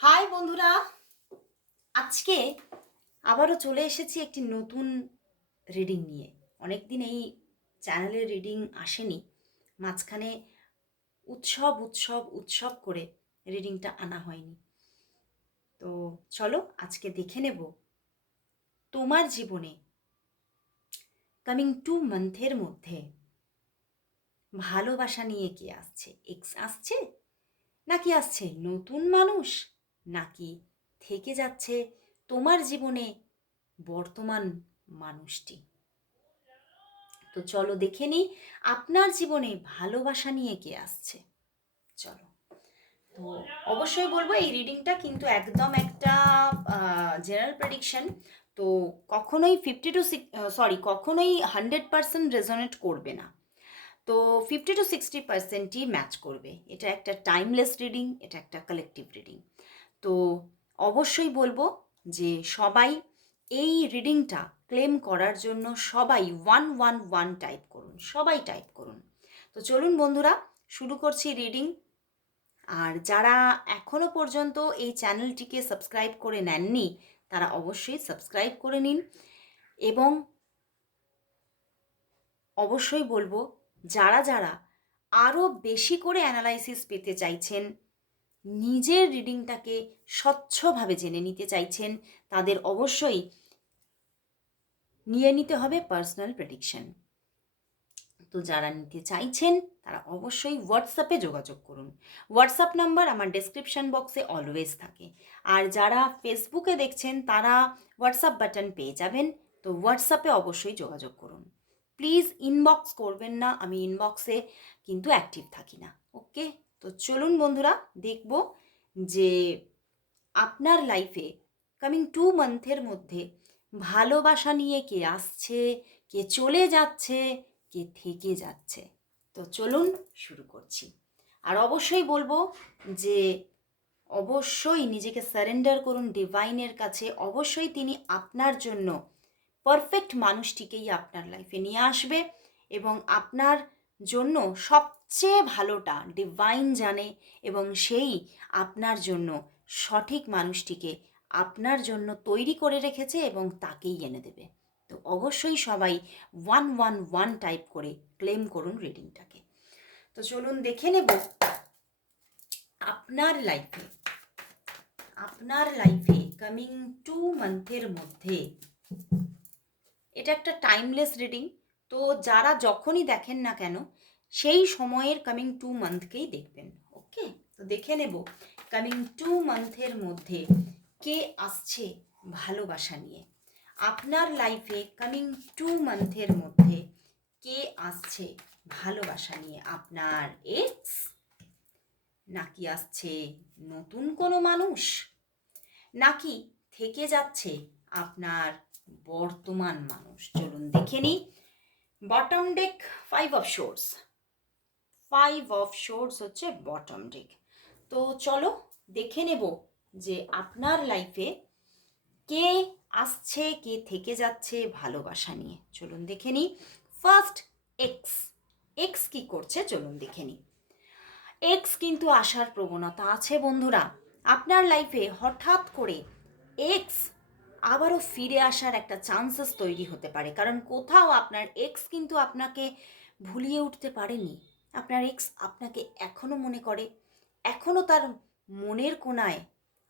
High বন্ধুরা। আজকে আবারও চলে এসেছি একটি নতুন রিডিং নিয়ে। অনেক দিন এই চ্যানেলে রিডিং আসেনি। মাঝখানে উৎসব উৎসব উৎসব করে রিডিংটা আনা হয়নি। তো চলো আজকে দেখে নেব তোমার জীবনে কামিং টু মান্থের মধ্যে ভালোবাসা নিয়ে কে আসছে? এক্স আসছে? নাকি আসছে নতুন মানুষ? নাকি থেকে যাচ্ছে তোমার জীবনে বর্তমান মানুষটি? তো চলো দেখে নিই আপনার জীবনে ভালোবাসা নিয়ে কে আসছে। চলো। তো অবশ্যই বলব এই রিডিংটা কিন্তু একদম একটা জেনারেল প্রেডিকশন তো কখনোই ফিফটি টু সরি কখনোই হান্ড্রেড পার্সেন্ট রেজনেট করবে না। তো ফিফটি টু সিক্সটি পার্সেন্টই ম্যাচ করবে। এটা একটা টাইমলেস রিডিং এটা একটা কালেকটিভ রিডিং তো অবশ্যই বলব যে সবাই এই রিডিংটা ক্লেম করার জন্য সবাই ওয়ান ওয়ান ওয়ান টাইপ করুন, সবাই টাইপ করুন। তো চলুন বন্ধুরা, শুরু করছি রিডিং আর যারা এখনও পর্যন্ত এই চ্যানেলটিকে সাবস্ক্রাইব করে নেননি, তারা অবশ্যই সাবস্ক্রাইব করে নিন এবং অবশ্যই বলব, যারা যারা আরও বেশি করে অ্যানালাইসিস পেতে চাইছেন নিজের রিডিংটাকে স্বচ্ছভাবে জেনে নিতে চাইছেন, তাদের অবশ্যই নিয়ে নিতে হবে পার্সোনাল প্রেডিকশন তো যারা নিতে চাইছেন, তারা অবশ্যই হোয়াটসঅ্যাপে যোগাযোগ করুন। হোয়াটসঅ্যাপ নাম্বার আমার ডেসক্রিপশন বক্সে অলওয়েজ থাকে। আর যারা ফেসবুকে দেখছেন, তারা হোয়াটসঅ্যাপ বাটন পেয়ে যাবেন। তো হোয়াটসঅ্যাপে অবশ্যই যোগাযোগ করুন। প্লিজ ইনবক্স করবেন না, আমি ইনবক্সে কিন্তু অ্যাক্টিভ থাকি না। ওকে তো চলুন বন্ধুরা, দেখব যে আপনার লাইফে কামিং টু মান্থের মধ্যে ভালোবাসা নিয়ে কে আসছে, কে চলে যাচ্ছে, কে থেকে যাচ্ছে। তো চলুন শুরু করছি। আর অবশ্যই বলব যে অবশ্যই নিজেকে সারেন্ডার করুন ডিভাইনের কাছে। অবশ্যই তিনি আপনার জন্য পারফেক্ট মানুষটিকেই আপনার লাইফে নিয়ে আসবে এবং আপনার জন্য সবচেয়ে ভালোটা ডিভাইন জানে এবং সেই আপনার জন্য সঠিক মানুষটিকে আপনার জন্য তৈরি করে রেখেছে এবং তাকেই এনে দেবে। তো অবশ্যই সবাই ওয়ান ওয়ান ওয়ান টাইপ করে ক্লেম করুন রিডিংটাকে তো চলুন দেখে নেব আপনার লাইফে আপনার লাইফে কামিং টু মান্থের মধ্যে এটা একটা টাইমলেস রিডিং তো যারা যখনই দেখেন না কেন সেই সময়ের কামিং টু মান্থকেই দেখবেন ওকে তো দেখে নেব কামিং টু মান্থের মধ্যে কে আসছে ভালোবাসা নিয়ে। আপনার লাইফে কামিং টু মান্থের মধ্যে কে আসছে ভালোবাসা নিয়ে? আপনার এক্স নাকি আসছে নতুন কোনো মানুষ? নাকি থেকে যাচ্ছে আপনার বর্তমান মানুষ? চলুন দেখে নিই। Bottom deck five of shores five of shores হচ্ছে বটম ডেক তো চলো দেখে নেব যে আপনার লাইফে কে আসছে, কে থেকে যাচ্ছে ভালোবাসা নিয়ে। চলুন দেখে নিই। ফার্স্ট এক্স এক্স কি করছে? চলুন দেখে নিই। এক্স কিন্তু আসার প্রবণতা আছে, বন্ধুরা। আপনার লাইফে হঠাৎ করে এক্স আবারও ফিরে আসার একটা চান্সেস তৈরি হতে পারে। কারণ কোথাও আপনার এক্স কিন্তু আপনাকে ভুলিয়ে উঠতে পারেনি। আপনার এক্স আপনাকে এখনও মনে করে এখনও তার মনের কোনায়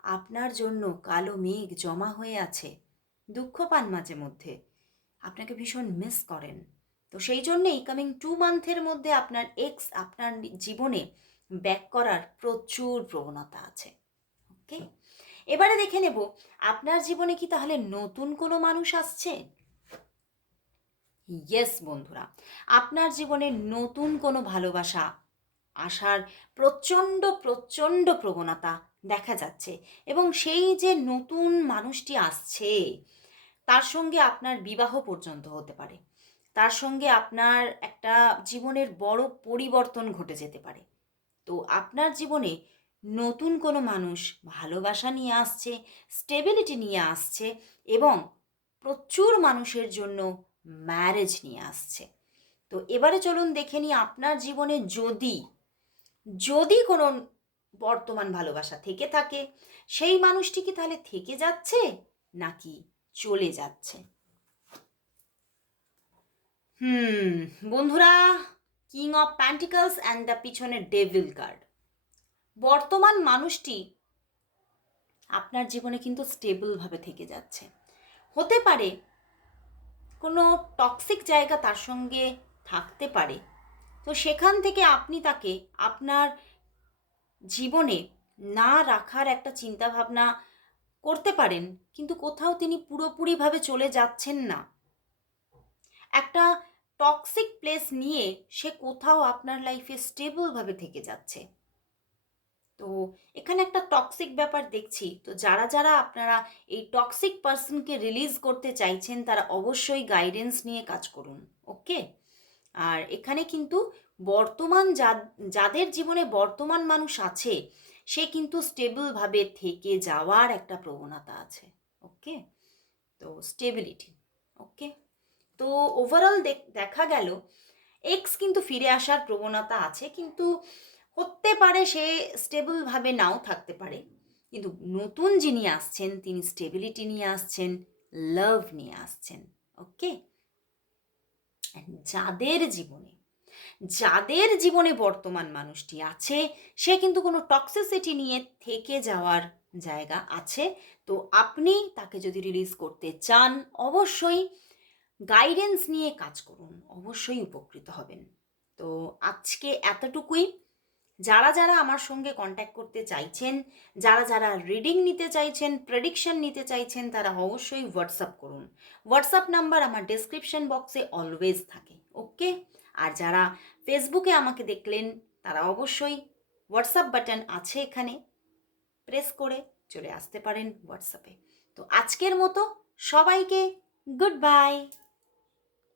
আপনার জন্য কালো মেঘ জমা হয়ে আছে, দুঃখ পান মাঝে মধ্যে। আপনাকে ভীষণ মিস করেন। তো সেই জন্যেই কামিং টু মান্থের মধ্যে আপনার এক্স আপনার জীবনে ব্যাক করার প্রচুর প্রবণতা আছে। ওকে এবারে দেখে নেব, আপনার জীবনে কি তাহলে নতুন কোনো মানুষ আসছে? ইয়েস বন্ধুরা। আপনার জীবনে নতুন কোনো ভালোবাসা আসার প্রচণ্ড প্রচণ্ড প্রবণতা দেখা যাচ্ছে এবং সেই যে নতুন মানুষটি আসছে, তার সঙ্গে আপনার বিবাহ পর্যন্ত হতে পারে। তার সঙ্গে আপনার একটা জীবনের বড় পরিবর্তন ঘটে যেতে পারে। তো আপনার জীবনে নতুন কোনো মানুষ ভালোবাসা নিয়ে আসছে স্টেবিলিটি নিয়ে আসছে এবং প্রচুর মানুষের জন্য ম্যারেজ নিয়ে আসছে। তো এবারে চলুন দেখে নিই আপনার জীবনে যদি যদি কোনো বর্তমান ভালোবাসা থেকে থাকে, সেই মানুষটি কি তাহলে থেকে যাচ্ছে নাকি চলে যাচ্ছে? হুম, বন্ধুরা king of pentacles and the পিছনে ডেভিল কার্ড বর্তমান মানুষটি আপনার জীবনে কিন্তু স্টেবলভাবে থেকে যাচ্ছে। হতে পারে কোনো টক্সিক জায়গা তার সঙ্গে থাকতে পারে। তো সেখান থেকে আপনি তাকে আপনার জীবনে না রাখার একটা চিন্তাভাবনা করতে পারেন, কিন্তু কোথাও তিনি পুরোপুরিভাবে চলে যাচ্ছেন না। একটা টক্সিক প্লেস নিয়ে সে কোথাও আপনার লাইফে স্টেবলভাবে থেকে যাচ্ছে। তো এখানে একটা টক্সিক ব্যাপার দেখছি। তো যারা যারা আপনারা এই টক্সিক পার্সনকে রিলিজ করতে চাইছেন, তারা অবশ্যই গাইডেন্স নিয়ে কাজ করুন ওকে আর এখানে কিন্তু বর্তমান যাদের জীবনে বর্তমান মানুষ আছে, সে কিন্তু স্টেবলভাবে থেকে যাওয়ার একটা প্রবণতা আছে ওকে তো স্টেবিলিটি ওকে তো ওভারঅল দেখা গেল এক্স কিন্তু ফিরে আসার প্রবণতা আছে, কিন্তু হতে পারে সে স্টেবলভাবে নাও থাকতে পারে। কিন্তু নতুন যিনি আসছেন, তিনি স্টেবিলিটি নিয়ে আসছেন লাভ নিয়ে আসছেন ওকে যাদের জীবনে যাদের জীবনে বর্তমান মানুষটি আছে, সে কিন্তু কোনো টক্সিসিটি নিয়ে থেকে যাওয়ার জায়গা আছে। তো আপনি তাকে যদি রিলিজ করতে চান, অবশ্যই গাইডেন্স নিয়ে কাজ করুন, অবশ্যই উপকৃত হবেন। তো আজকে এতটুকুই। যারা যারা আমার সঙ্গে কন্ট্যাক্ট করতে চাইছেন, যারা যারা রিডিং নিতে চাইছেন প্রেডিকশন নিতে চাইছেন, তারা অবশ্যই হোয়াটসঅ্যাপ করুন। হোয়াটসঅ্যাপ নাম্বার আমার ডেসক্রিপশন বক্সে অলওয়েজ থাকে ওকে আর যারা ফেসবুকে আমাকে দেখলেন, তারা অবশ্যই হোয়াটসঅ্যাপ বাটন আছে এখানে প্রেস করে চলে আসতে পারেন হোয়াটসঅ্যাপে তো আজকের মতো সবাইকে গুড বাই